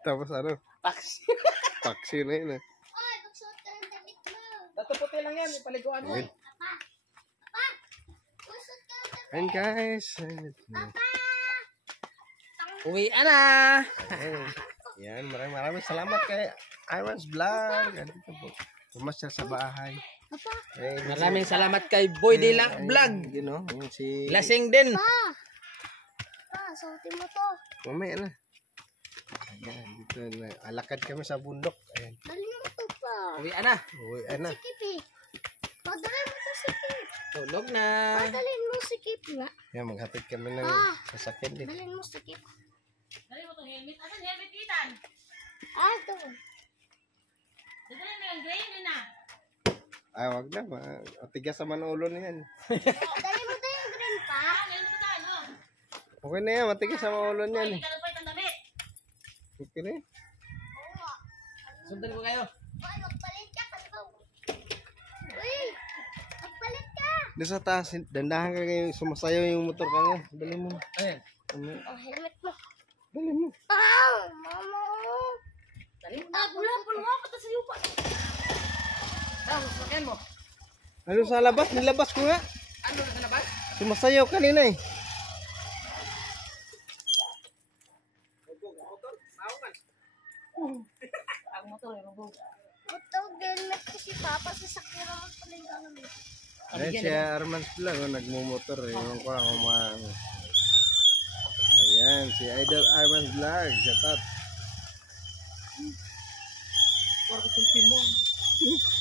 Tapos ano? Paksi. Paksi na yun eh. Ay, magsuot ka ng damit mo. Dato puti lang yan, may paliguan mo. Ayun. Papa. Papa. Magsuot ka ng damit. Ayun guys. Papa. Uwi na. Ayun. Yan, maraming salamat kay Iron's Vlog. Andito po. Pumasya sa bahay. Papa. Ayun, Maraming salamat kay Boy Dila Vlog. You know, yun si... Lasing din. Pa. Pa, suotin mo to. Mamaya na. Ayan, dito na. Alakad kami sa bundok. Ayan. Dali mo to pa. Uwi na. Uwi, ano. Sikip eh. Padalhin mo to sikip. Tulog na. Padalhin mo sikip nga. Yan, maghatid kami ng sasakyan din. Dalhin mo sikip. Dali mo itong helmet. Asan helmet itan? Ah, ito. Dali mo yung gray na. Ay, wag na. Matigas sa manulo na yan. Dali mo to yung green pa. Ah, meron mo ito ano? Okay na yan. Matigas sa manulo niyan. Hindi ka na pa itang damit. Okay na yan. Oo nga. Sundan ko kayo. Uy, magpalit ka. Uy, magpalit ka. Doon sa taas, dandahan ka ngayon. Sumasayaw yung motor ka na. Dali mo. Ayan. Oh, helmet mo. Dali mo. Ah, mama. Dali mo na. Pula ka sa yupa. Tapos, sakyan mo. Ano sa labas? Nilabas ko nga. Ano na sa labas? Sumasayaw kanina eh. Ang motor yung mabog. Ito, helmet ko si Papa. Sasakyan naman pala yung helmet. Ayan siya Arman's Vlog. Nagmumotor eh. Ewan ko lang kung Ayan, si Idol Arman's Vlog. Shout out.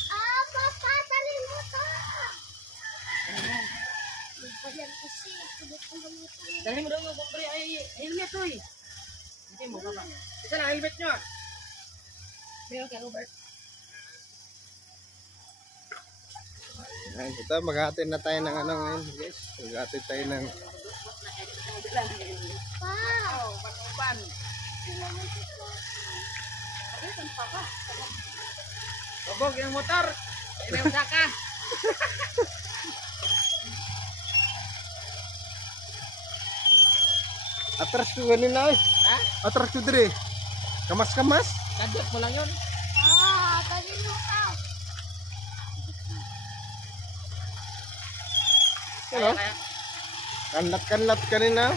Ah, Papa, dali mo to. Magpalit kasi. Pagod ko lang ito. Dali mo daw yung kumpre ay helmet oy. Hindi mo ba? Isa lang helmet nyo. Meron ka Robert. Ayan, ito, maghahatid na tayo ng ano ngayon, guys. Maghahatid tayo ng... Pa. Pag-upan. Bobog yung motor. May usaka. Atras ko ganun na eh. Ha? Atras ko dire. Kamas-kamas. Kadot mo lang yun. Ah, dali mo ka. Ano? Kaya. Kanlat-kanlat kanina.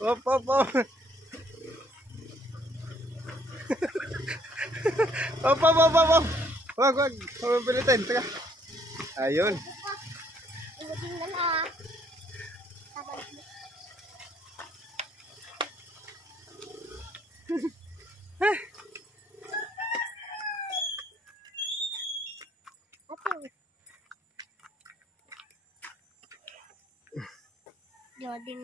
Op, op, op. Op, op, op, op, op. Wag, wag. Huwag pilitin. Teka. Ayun. Iwating na na. Sabay mo. Ate. Iwating